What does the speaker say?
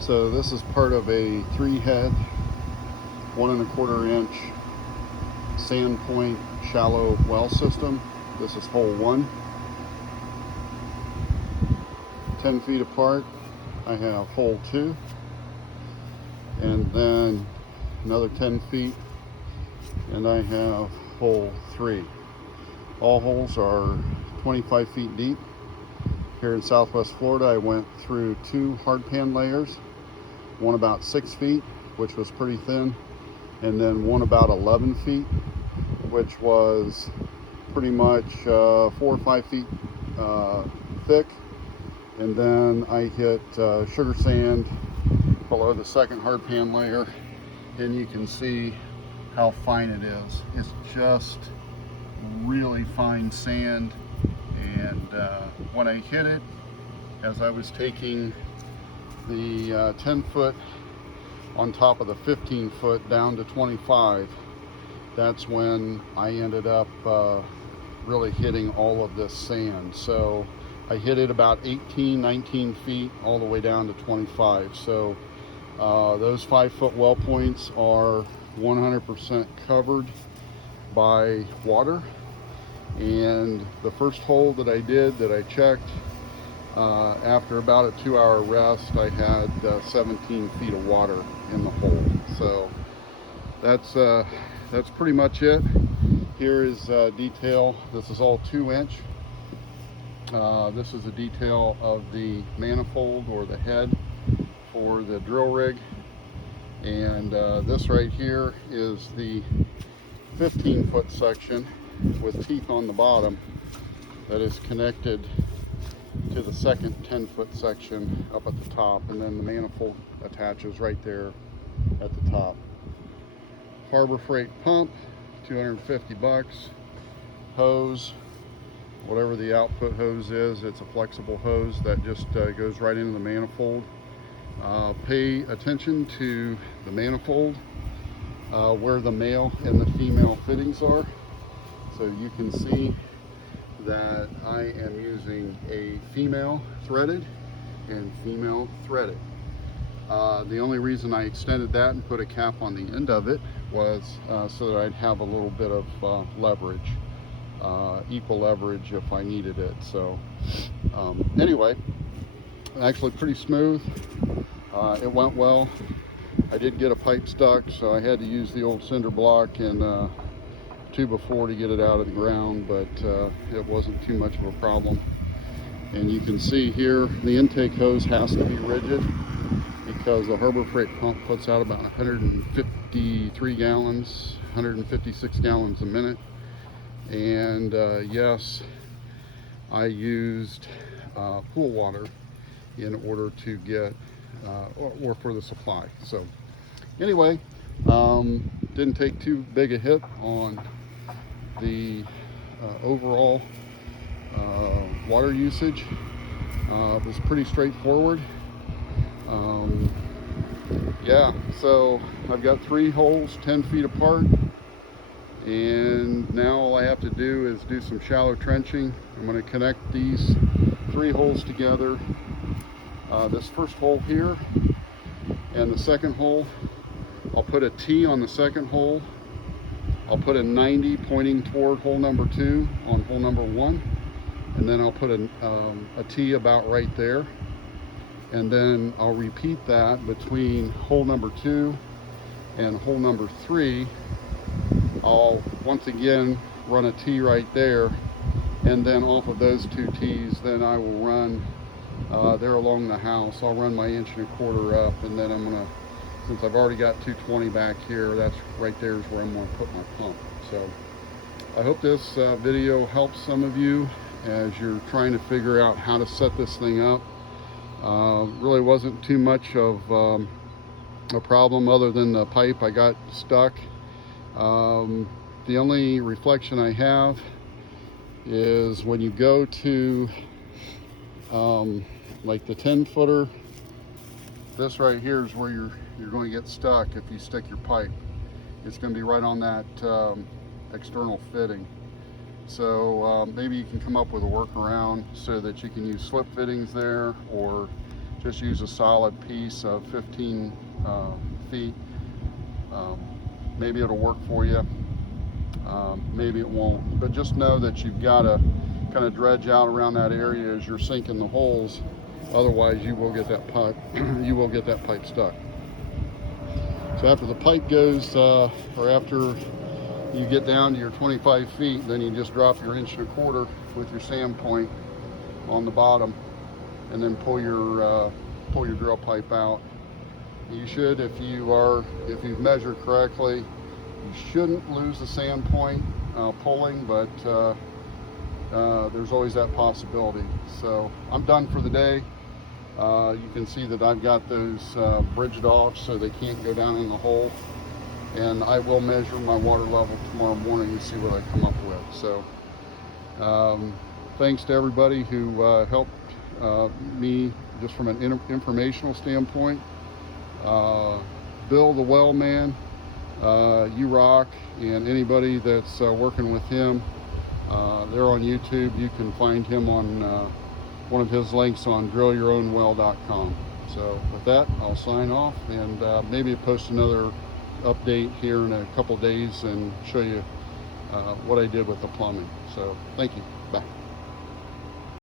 So this is part of a 3-head, 1¼ inch sand point shallow well system. This is hole 1. 10 feet apart, I have hole 2, and then another 10 feet, and I have hole 3. All holes are 25 feet deep. Here in Southwest Florida, I went through 2 hardpan layers, one about 6 feet, which was pretty thin, and then one about 11 feet, which was pretty much 4 or 5 feet thick. And then I hit sugar sand below the second hardpan layer, and you can see how fine it is. It's just really fine sand. And when I hit it, as I was taking the 10 foot on top of the 15 foot down to 25, that's when I ended up really hitting all of this sand. So I hit it about 18, 19 feet all the way down to 25. So those 5 foot well points are 100% covered by water. And the first hole that I did, that I checked, after about a 2-hour rest, I had 17 feet of water in the hole. So that's pretty much it. Here is detail. This is all 2-inch. This is a detail of the manifold or the head for the drill rig. And this right here is the 15 foot section with teeth on the bottom that is connected to the second 10 foot section up at the top, and then the manifold attaches right there at the top. Harbor Freight pump, 250 bucks. Hose, whatever the output hose is, it's a flexible hose that just goes right into the manifold. Pay attention to the manifold, where the male and the female fittings are. So you can see that I am using a female threaded and female threaded. The only reason I extended that and put a cap on the end of it was so that I'd have a little bit of leverage, equal leverage if I needed it. So anyway, actually pretty smooth. It went well. I did get a pipe stuck, so I had to use the old cinder block and 2x4 to get it out of the ground, but it wasn't too much of a problem. And you can see here the intake hose has to be rigid because the Harbor Freight pump puts out about 153 gallons, 156 gallons a minute. And yes, I used pool water in order to get or for the supply. So anyway, didn't take too big a hit on the overall water usage. It was pretty straightforward. Yeah, so I've got 3 holes 10 feet apart, and now all I have to do is do some shallow trenching. I'm going to connect these 3 holes together. This first hole here and the second hole, I'll put a T on the second hole. I'll put a 90 pointing toward hole number 2 on hole number 1, and then I'll put a T about right there, and then I'll repeat that between hole number 2 and hole number 3. I'll once again run a T right there, and then off of those 2 T's, then I will run there along the house. I'll run my 1¼ inch up, and then I'm gonna, since I've already got 220 back here, that's right there is where I'm going to put my pump. So I hope this video helps some of you as you're trying to figure out how to set this thing up. Really wasn't too much of a problem other than the pipe I got stuck. The only reflection I have is when you go to like the 10 footer, this right here is where you're going to get stuck if you stick your pipe. It's going to be right on that external fitting. So maybe you can come up with a workaround so that you can use slip fittings there, or just use a solid piece of 15 feet. Maybe it'll work for you, maybe it won't, but just know that you've got to kind of dredge out around that area as you're sinking the holes. Otherwise you will get that pipe stuck. So after the pipe goes, or after you get down to your 25 feet, then you just drop your 1.25 inch with your sand point on the bottom, and then pull your drill pipe out. You should, if you've measured correctly, you shouldn't lose the sand point pulling, but there's always that possibility. So I'm done for the day. You can see that I've got those bridged off so they can't go down in the hole, and I will measure my water level tomorrow morning and see what I come up with. So thanks to everybody who helped me just from an informational standpoint. Bill the well man, you rock, and anybody that's working with him, they're on YouTube. You can find him on one of his links on drillyourownwell.com. So with that, I'll sign off, and maybe post another update here in a couple days and show you what I did with the plumbing. So thank you. Bye.